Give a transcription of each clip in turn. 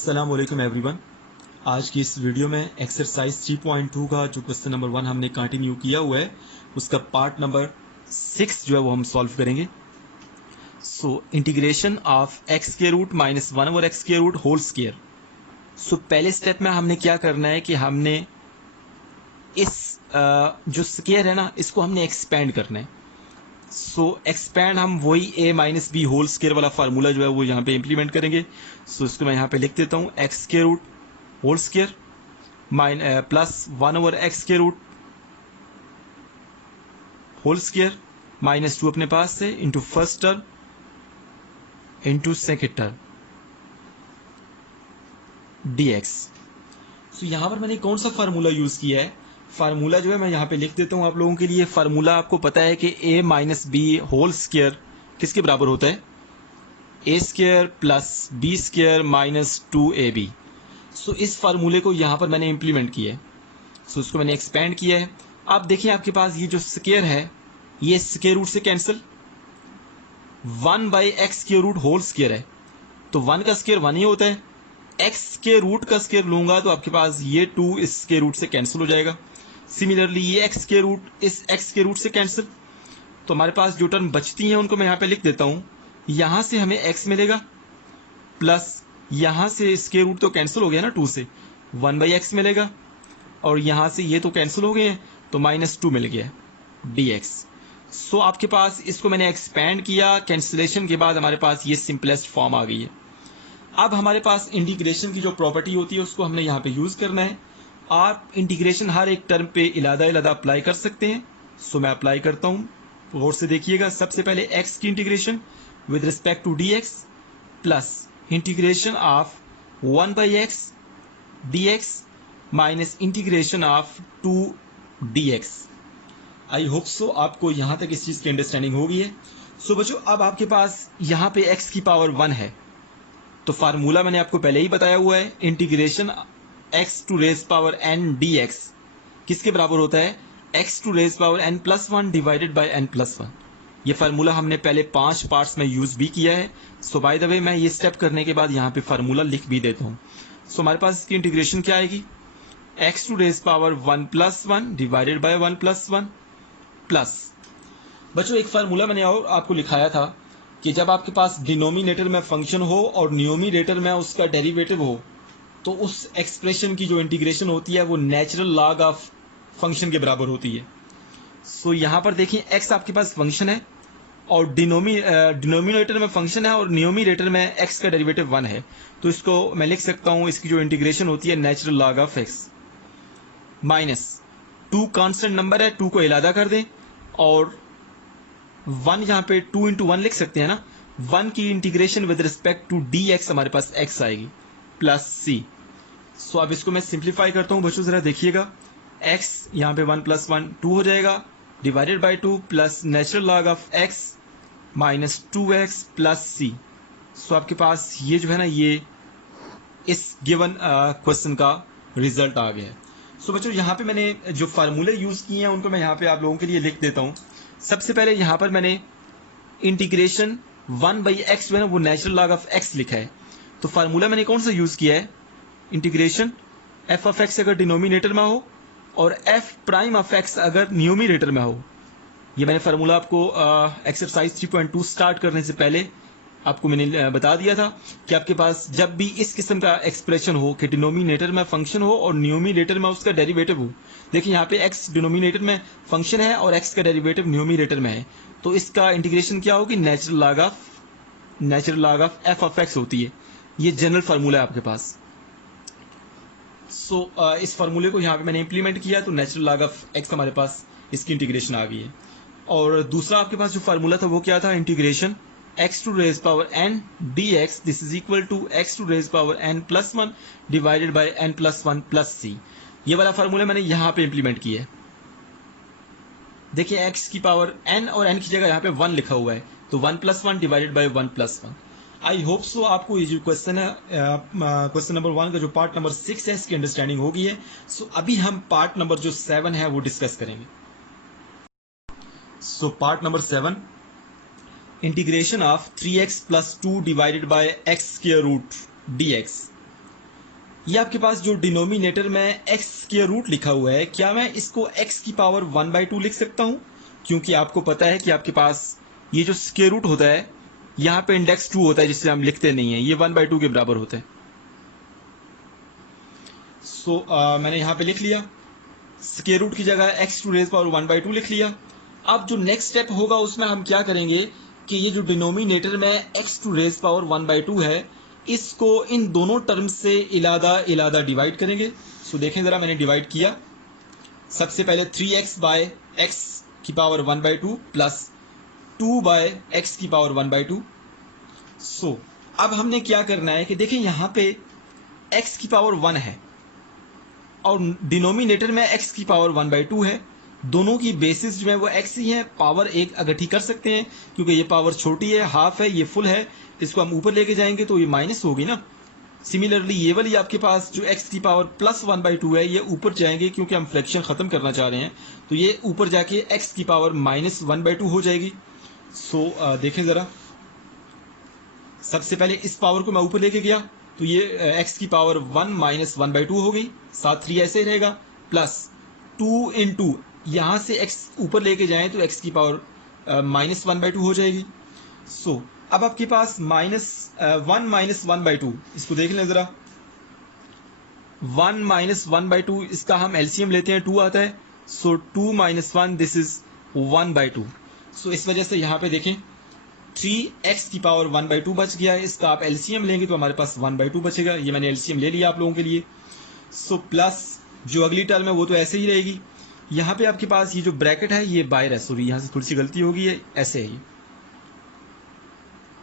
अस्सलाम वालेकुम एवरीवन। आज की इस वीडियो में एक्सरसाइज 3.2 का जो क्वेश्चन नंबर 1 हमने कंटिन्यू किया हुआ है उसका पार्ट नंबर 6 जो है वो हम सॉल्व करेंगे। So integration of x square root minus 1 over x square root whole square. So पहले स्टेप में हमने क्या करना है कि हमने इस जो स्क्वायर है ना इसको हमने एक्सपेंड करना है। सो एक्सपैंड हम वही a minus B whole square वाला फार्मूला जो है वो यहाँ पे इंप्लीमेंट करेंगे। सो इसको मैं यहाँ पे लिख देता हूँ x square root whole square plus 1 over x square root whole square minus 2 अपने पास से into first term into second term dx। So यहाँ पर मैंने कौन सा फार्मूला यूज किया है, फार्मूला जो है मैं यहाँ पे लिख देता हूँ आप लोगों के लिए। फार्मूला आपको पता है कि a minus B whole square किसके बराबर होता है, a square plus b square minus 2ab। So इस फार्मूले को यहाँ पर मैंने इंप्लीमेंट किया है। सो इसको मैंने एक्सपेंड किया है। आप देखिए आपके पास ये जो स्क्वायर है ये स्क्वायर रूट से cancel, 1 by x square root whole square है तो 1 का स्क्वायर 1 ही होता है। एक्स के रूट का स्क्वायर लूंगा तो आपके पास ये 2 इस स्क्वायर रूट से कैंसिल हो जाएगा। सिमिलरली ये एक्स के रूट इस एक्स के रूट से कैंसिल, तो हमारे पास जो टर्म बचती हैं उनको मैं यहाँ पे लिख देता हूँ। यहाँ से हमें x मिलेगा प्लस यहाँ से स्क्वायर रूट तो कैंसिल हो गया ना 2 से, 1 बाई एक्स मिलेगा और यहाँ से ये तो कैंसिल हो गए हैं तो -2 मिल गया dx। सो आपके पास इसको मैंने एक्सपैंड किया, कैंसिलेशन के बाद हमारे पास ये सिंपलेस्ट फॉर्म आ गई है। अब हमारे पास इंटीग्रेशन की जो प्रॉपर्टी होती है उसको हमने यहाँ पे यूज करना है। आप इंटीग्रेशन हर एक टर्म पे इलादा अप्लाई कर सकते हैं। सो मैं अप्लाई करता हूँ, गौर से देखिएगा। सबसे पहले x की integration with respect to dx plus integration of 1 by x dx minus integration of 2 dx। I hope so आपको यहाँ तक इस चीज की अंडरस्टैंडिंग हो गई है। सो बच्चों अब आपके पास यहाँ पे x की पावर 1 है तो फार्मूला मैंने आपको पहले ही बताया हुआ है, integration x to raise power n dx किसके बराबर होता है, x to raise power n plus 1 divided by n plus 1। ये फार्मूला हमने पहले 5 पार्ट्स में यूज भी किया है। सो बाय द वे मैं ये स्टेप करने के बाद यहाँ पे फार्मूला लिख भी देता हूँ। सो हमारे पास इसकी इंटीग्रेशन क्या आएगी, x to raise power 1 plus 1 divided by 1 plus 1 plus. बच्चों एक फार्मूला मैंने और आपको लिखाया था कि जब आपके पास डिनोमिनेटर में फंक्शन हो और न्यूमिनेटर में उसका डेरिवेटिव हो तो उस एक्सप्रेशन की जो इंटीग्रेशन होती है वो नेचुरल लॉग ऑफ फंक्शन के बराबर होती है। सो यहाँ पर देखिए x आपके पास फंक्शन है और डिनोमिनेटर में फंक्शन है और न्यूमिनेटर में x का डेरिवेटिव 1 है, तो इसको मैं लिख सकता हूँ, इसकी जो इंटीग्रेशन होती है natural log of x minus 2 constant number है, 2 को इलादा कर दें और 1 यहाँ पे 2 इंटू 1 लिख सकते हैं ना। 1 की integration with respect to dx हमारे पास x आएगी प्लस c। सो अब इसको मैं सिंप्लीफाई करता हूँ बच्चों, जरा देखिएगा। x यहाँ पे 1 प्लस 1 2 हो जाएगा divided by 2 plus natural log of x minus 2x plus c। सो आपके पास ये जो है ना ये इस गिवन क्वेश्चन का रिजल्ट आ गया है। सो बच्चों यहाँ पे मैंने जो फार्मूले यूज किए हैं उनको मैं यहाँ पे आप लोगों के लिए लिख देता हूँ। सबसे पहले यहाँ पर मैंने इंटीग्रेशन 1 बाई एक्स जो है ना वो नेचुरल लॉग ऑफ x लिखा है, तो फार्मूला मैंने कौन सा यूज किया है, इंटीग्रेशन f ऑफ x अगर डिनोमिनेटर में हो और f प्राइम ऑफ x अगर न्यूमिनेटर में हो। ये मैंने फार्मूला आपको एक्सरसाइज 3.2 स्टार्ट करने से पहले आपको मैंने बता दिया था कि आपके पास जब भी इस किस्म का एक्सप्रेशन हो कि डिनोमिनेटर में फंक्शन हो और न्यूमिनेटर में उसका डेरिवेटिव हो। देखिए यहाँ पे x डिनोमिनेटर में फंक्शन है और x का डेरिवेटिव न्यूमिनेटर में है, तो इसका इंटीग्रेशन क्या होगी, natural log of f of x होती है। ये जनरल फार्मूला है आपके पास। सो इस फार्मूले को यहाँ पे मैंने इंप्लीमेंट किया तो नेचुरल लॉग ऑफ x हमारे पास इसकी इंटीग्रेशन आ गई है। और दूसरा आपके पास जो फार्मूला था वो क्या था, integration x to raise power n dx this is equal to x to raise power n plus 1 divided by n plus 1 plus c। ये वाला फार्मूला मैंने यहाँ पे इंप्लीमेंट किया है। देखिए x की पावर n और n की जगह यहाँ पे 1 लिखा हुआ है तो 1 plus 1 divided by 1 plus 1। I hope so आपको ये जो क्वेश्चन है क्वेश्चन नंबर 1 का जो पार्ट नंबर 6 है इसकी अंडरस्टैंडिंग हो गई है। सो अभी हम पार्ट नंबर जो 7 है वो डिस्कस करेंगे। So part number 7, integration of 3x plus 2 divided by x square root dx। ये आपके पास जो डिनोमिनेटर में x स्क्वायर रूट लिखा हुआ है, क्या मैं इसको x की पावर 1/2 लिख सकता हूँ? क्योंकि आपको पता है कि आपके पास ये जो स्क्वायर रूट होता है यहाँ पे इंडेक्स 2 होता है, जिससे हम लिखते नहीं है, ये 1/2 के बराबर होता है। मैंने यहाँ पे लिख लिया, स्क्वायर रूट की जगह x टू रेज पावर 1/2 लिख लिया। अब जो नेक्स्ट स्टेप होगा उसमें हम क्या करेंगे कि ये जो डिनोमिनेटर में x टू रेज पावर 1/2 है, इसको इन दोनों टर्म्स से इलादा इलादा डिवाइड करेंगे। देखें ज़रा, मैंने डिवाइड किया। सबसे पहले 3x बाय x की पावर 1/2 प्लस 2 बाय x की पावर 1/2। अब हमने क्या करना है कि देखें यहाँ पे x की पावर 1 है और डिनोमिनेटर में x की पावर 1/2 है। दोनों की बेसिस जो है वो x ही है, पावर एक इकट्ठी कर सकते हैं क्योंकि ये पावर छोटी है, हाफ है, ये फुल है। इसको हम ऊपर लेके जाएंगे तो ये माइनस होगी ना। सिमिलरली ये वाली आपके पास जो x की पावर प्लस 1/2 है, ये ऊपर जाएंगे क्योंकि हम फ्रैक्शन खत्म करना चाह रहे हैं, तो ये ऊपर जाके x की पावर माइनस 1/2 हो जाएगी। देखें ज़रा, सबसे पहले इस पावर को मैं ऊपर लेके गया तो ये x की पावर 1 माइनस 1/2 हो गई, साथ 3 ऐसे ही रहेगा, प्लस 2 इंटू यहाँ से x ऊपर लेके जाएं तो x की पावर माइनस 1/2 हो जाएगी। अब आपके पास वन माइनस 1/2, इसको देख लें ज़रा। 1 माइनस 1/2, इसका हम एलसीएम लेते हैं, 2 आता है। 2 माइनस 1, दिस इज 1/2। इस वजह से यहाँ पे देखें 3x की पावर 1/2 बच गया है। इसका आप एलसीएम लेंगे तो हमारे पास 1/2 बचेगा। ये मैंने एलसीएम ले लिया आप लोगों के लिए। प्लस जो अगली टर्म है वो तो ऐसे ही रहेगी। यहाँ पे आपके पास ये जो ब्रैकेट है ये बाहर है, सॉरी यहाँ से थोड़ी सी गलती होगी, है ऐसे है,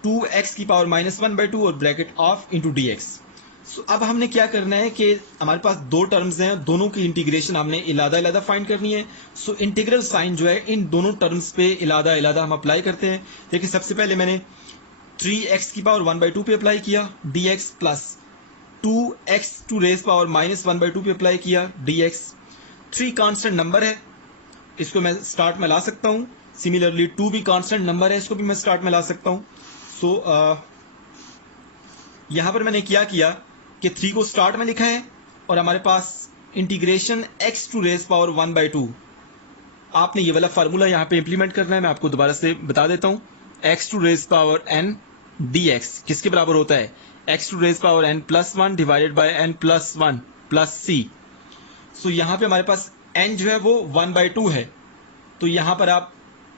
2x की पावर माइनस 1/2 और bracket of into D x. अब हमने क्या करना है कि हमारे पास दो टर्म्स हैं, दोनों की इंटीग्रेशन हमने इलादा इलादा फाइंड करनी है। इंटीग्रल साइन जो है इन दोनों टर्म्स पे इलादा इलादा हम अप्लाई करते हैं। देखिए सबसे पहले मैंने 3x की पावर 1/2 पे अप्लाई किया dx, plus 2x to raise power minus 1/2 पे अप्लाई किया dx। 3 कांस्टेंट नंबर है, इसको मैं स्टार्ट में ला सकता हूँ। सिमिलरली 2 भी कांस्टेंट नंबर है, इसको भी मैं स्टार्ट में ला सकता हूँ। यहां पर मैंने क्या किया कि 3 को स्टार्ट में लिखा है और हमारे पास integration x to raise power 1/2। आपने ये वाला फार्मूला यहाँ पे इंप्लीमेंट करना है, मैं आपको दोबारा से बता देता हूँ। x to raise power n dx किसके बराबर होता है? x to raise power n plus 1 divided by n plus 1 plus c। यहाँ पे हमारे पास n जो है वो 1/2 है, तो यहाँ पर आप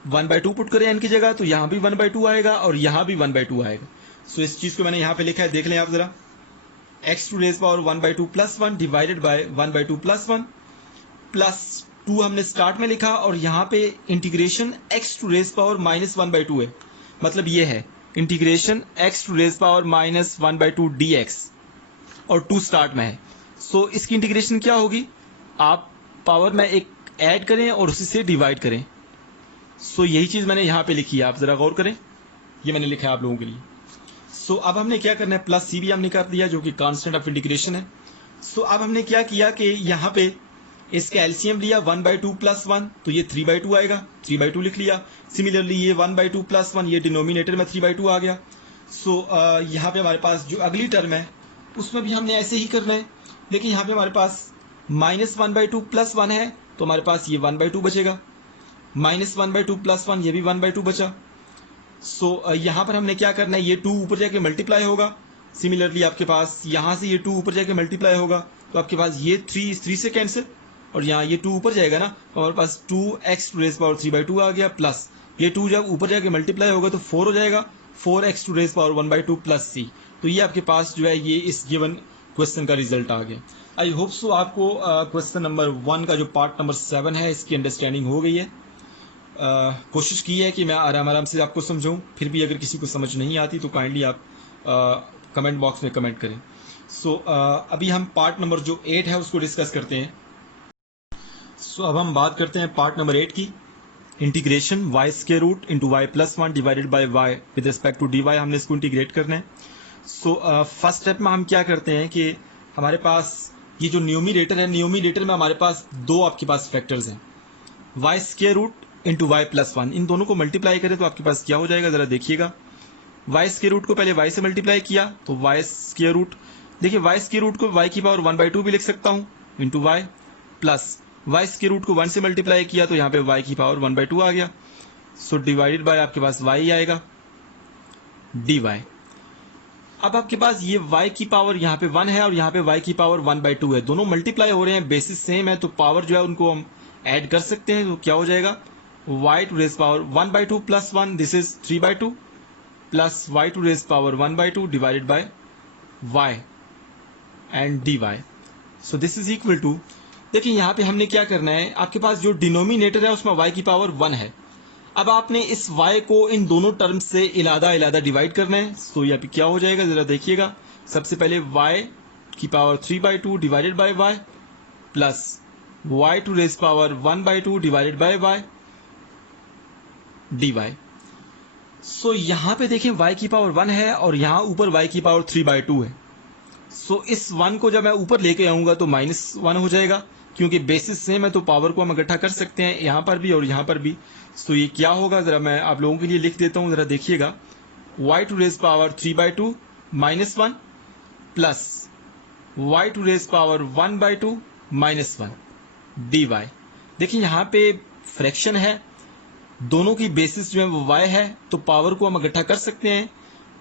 1/2 पुट करें n की जगह, तो यहाँ भी 1/2 आएगा और यहाँ भी 1/2 आएगा। इस चीज को मैंने यहाँ पे लिखा है, देख लें आप जरा। x to raise power 1/2 plus 1 divided by 1/2 plus 1 plus 2 हमने स्टार्ट में लिखा और यहाँ पे integration x to raise power minus 1/2 है, मतलब ये है integration x to raise power minus 1/2 dx और 2 स्टार्ट में है। इसकी इंटीग्रेशन क्या होगी? आप पावर में एक ऐड करें और उसी से डिवाइड करें। यही चीज मैंने यहाँ पे लिखी है, आप जरा गौर करें, ये मैंने लिखा है आप लोगों के लिए। अब हमने क्या करना है, प्लस सी भी हमने कर दिया जो कि कांस्टेंट ऑफ इंटीग्रेशन है। अब हमने क्या किया कि यहाँ पे इसका एलसीएम लिया 1/2 प्लस 1, तो ये 3/2 आएगा, 3/2 लिख लिया। सिमिलरली ये 1/2 प्लस 1, ये डिनोमिनेटर में 3/2 आ गया। यहाँ पे हमारे पास जो अगली टर्म है उसमें भी हमने ऐसे ही करना है। लेकिन यहाँ पे हमारे पास माइनस 1/2 प्लस 1 है, तो हमारे पास ये 1/2 बचेगा। माइनस 1/2 प्लस 1, ये भी 1/2 बचा। यहाँ पर हमने क्या करना है, ये 2 ऊपर जाके मल्टीप्लाई होगा। सिमिलरली आपके पास यहाँ से ये 2 ऊपर जाके मल्टीप्लाई होगा, तो आपके पास ये 3 से कैंसिल और यहाँ ये 2 ऊपर जाएगा ना, तो हमारे पास 2x टू रेज पावर 3/2 आ गया, प्लस ये 2 जब ऊपर जाके मल्टीप्लाई होगा तो 4 हो जाएगा, 4x to raise power 1/2 plus c। तो ये आपके पास जो है ये इस गिवन क्वेश्चन का रिजल्ट आ गया। आई होप सो आपको क्वेश्चन नंबर 1 का जो पार्ट नंबर 7 है इसकी अंडरस्टैंडिंग हो गई है। कोशिश की है कि मैं आराम से आपको समझाऊं, फिर भी अगर किसी को समझ नहीं आती तो काइंडली आप कमेंट बॉक्स में कमेंट करें। अभी हम पार्ट नंबर जो 8 है उसको डिस्कस करते हैं। अब हम बात करते हैं पार्ट नंबर 8 की। Integration y square root into y plus 1 divided by y with respect to d y, हमने इसको इंटीग्रेट करना है। फर्स्ट स्टेप में हम क्या करते हैं कि हमारे पास ये जो न्यूमिनेटर है, न्यूमिनेटर में हमारे पास दो आपके पास फैक्टर्स हैं, y square root into y plus 1। इन दोनों को मल्टीप्लाई करें तो आपके पास क्या हो जाएगा, जरा देखिएगा। वाई स्क्वायर रूट को पहले वाई से मल्टीप्लाई किया तो वाई स्क्वायर रूट देखिए वाई स्क्वायर रूट को वाई की पावर 1/2 भी लिख सकता हूँ into y, plus y square root को 1 से मल्टीप्लाई किया तो यहाँ पे वाई की पावर 1/2 आ गया। सो डिवाइडेड बाय आपके पास वाई आएगा डी वाई। अब आपके पास ये y की पावर यहाँ पे 1 है और यहाँ पे y की पावर 1/2 है, दोनों मल्टीप्लाई हो रहे हैं, बेसिस सेम है, तो पावर जो है उनको हम ऐड कर सकते हैं। तो क्या हो जाएगा y to raise power 1/2 plus 1, this is 3/2 plus y to raise power 1/2 divided by y and dy। So this is equal to, देखिए यहाँ पे हमने क्या करना है, आपके पास जो डिनोमिनेटर है उसमें y की पावर 1 है। अब आपने इस y को इन दोनों टर्म से इलादा डिवाइड करना है। तो यहाँ पे क्या हो जाएगा जरा देखिएगा, सबसे पहले y की power 3/2 divided by y plus y to raise power 1/2 divided by y dy। So यहाँ पे देखें y की पावर 1 है और यहाँ ऊपर y की पावर 3/2 है। सो इस 1 को जब मैं ऊपर लेके आऊंगा तो -1 हो जाएगा, क्योंकि बेसिस सेम है तो पावर को हम इकट्ठा कर सकते हैं यहाँ पर भी और यहाँ पर भी। तो ये क्या होगा जरा मैं आप लोगों के लिए लिख देता हूँ, जरा देखिएगा, y to raise power 3/2 -1 plus y to raise power 1/2 -1 dy। देखिए यहाँ पे फ्रैक्शन है, दोनों की बेसिस जो है वो y है, तो पावर को हम इकट्ठा कर सकते हैं।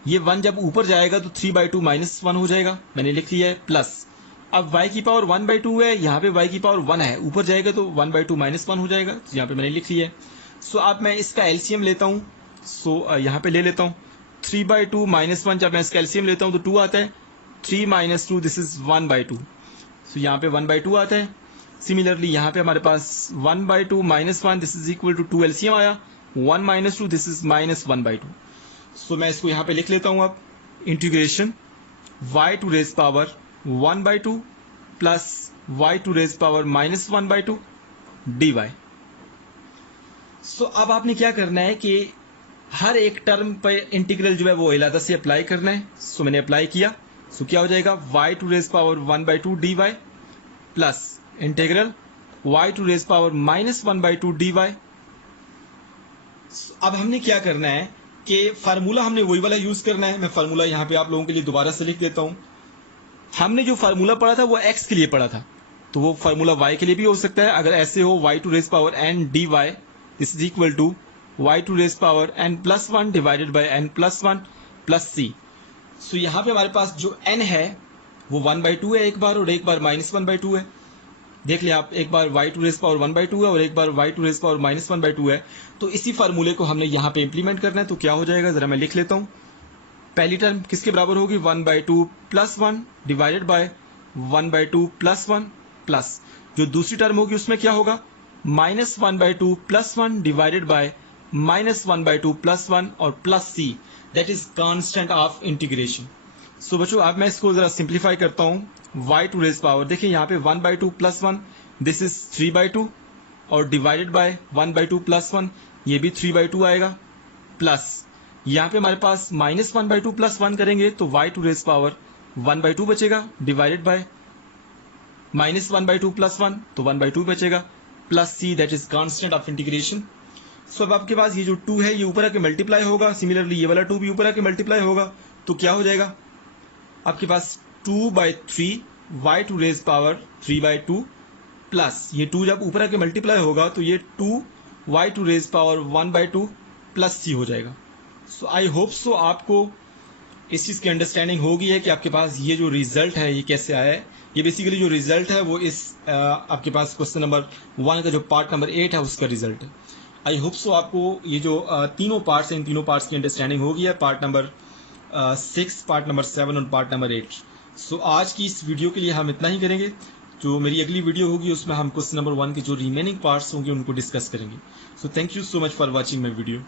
ये 1 जब ऊपर जाएगा तो 3/2 -1 हो जाएगा, मैंने लिख लिया है, प्लस अब y की पावर 1/2 है, यहाँ पे y की पावर 1 है, ऊपर जाएगा तो 1/2 -1 हो जाएगा, तो यहाँ पे मैंने लिख लिया है। सो अब मैं इसका एलसीएम लेता हूँ। सो यहाँ पे ले लेता हूँ 3/2 -1, जब मैं इसका एलसीएम लेता हूँ तो 2 आता है, 3 - 2 दिस इज 1/2। सो यहाँ पे 1/2 आता है। सिमिलरली यहाँ पे हमारे पास 1/2 -1 this is equal to 2 LCM आया, 1 - 2 दिस इज -1/2। सो मैं इसको यहाँ पे लिख लेता हूँ अब, integration y to raise power 1/2 plus y to raise power -1/2 dy। So अब आपने क्या करना है कि हर एक टर्म पर इंटीग्रल जो है वो इलादा से अप्लाई करना है। सो मैंने अप्लाई किया, सो क्या हो जाएगा y to raise power 1/2 dy plus integral y to raise power -1/2 dy। अब हमने क्या करना है कि फार्मूला हमने वही वाला यूज करना है। मैं फार्मूला यहाँ पे आप लोगों के लिए दोबारा से लिख देता हूँ। हमने जो फार्मूला पढ़ा था वो x के लिए पढ़ा था, तो वो फार्मूला y के लिए भी हो सकता है। अगर ऐसे हो y to raise power n dy this is equal to y to raise power n+1 divided by n+1 plus c। So यहाँ पे हमारे पास जो n है वो 1/2 है एक बार, और एक बार -1/2 है। देख लिया आप, एक बार y टू रेज पावर 1/2 है और एक बार y टू रेज पावर -1/2 है। तो इसी फार्मूले को हमने यहाँ पे इम्प्लीमेंट करना है। तो क्या हो जाएगा जरा मैं लिख लेता हूँ। पहली टर्म किसके बराबर होगी, 1/2 + 1 डिवाइडेड बाय 1/2 + 1 प्लस जो दूसरी टर्म होगी उसमें क्या होगा, -1/2 + 1 डिवाइडेड बाय -1/2 + 1 और plus c, that is constant of integration. So बच्चों अब मैं इसको जरा सिंप्लीफाई करता हूँ। y टू रेज पावर, देखिए यहाँ पे 1/2 + 1 दिस इज 3/2 और डिवाइडेड बाय 1/2 + 1 ये भी 3/2 आएगा, प्लस यहाँ पे हमारे पास -1/2 + 1 करेंगे तो y टू रेज पावर 1/2 बचेगा, डिवाइडेड बाय -1/2 + 1 तो 1/2 बचेगा, plus c that is constant of integration. So अब आपके पास ये जो 2 है ये ऊपर आके मल्टीप्लाई होगा, सिमिलरली ये वाला 2 भी ऊपर आके मल्टीप्लाई होगा। तो क्या हो जाएगा आपके पास 2/3 y to raise power 3/2 plus ये 2 जब ऊपर आके मल्टीप्लाई होगा तो ये 2 y to raise power 1/2 plus c हो जाएगा। सो आई होप सो आपको इस चीज़ की अंडरस्टैंडिंग होगी है कि आपके पास ये जो रिजल्ट है ये कैसे आया है। ये बेसिकली जो रिजल्ट है वो इस आपके पास क्वेश्चन नंबर 1 का जो पार्ट नंबर 8 है उसका रिजल्ट है। आई होप सो आपको ये जो तीनों पार्ट्स हैं इन तीनों पार्ट्स की अंडरस्टैंडिंग होगी है, पार्ट नंबर 6, पार्ट नंबर 7 और पार्ट नंबर 8। सो आज की इस वीडियो के लिए हम इतना ही करेंगे। जो मेरी अगली वीडियो होगी उसमें हम क्वेश्चन नंबर 1 के जो रिमेनिंग पार्ट्स होंगे उनको डिस्कस करेंगे। So thank you so much for watching my video.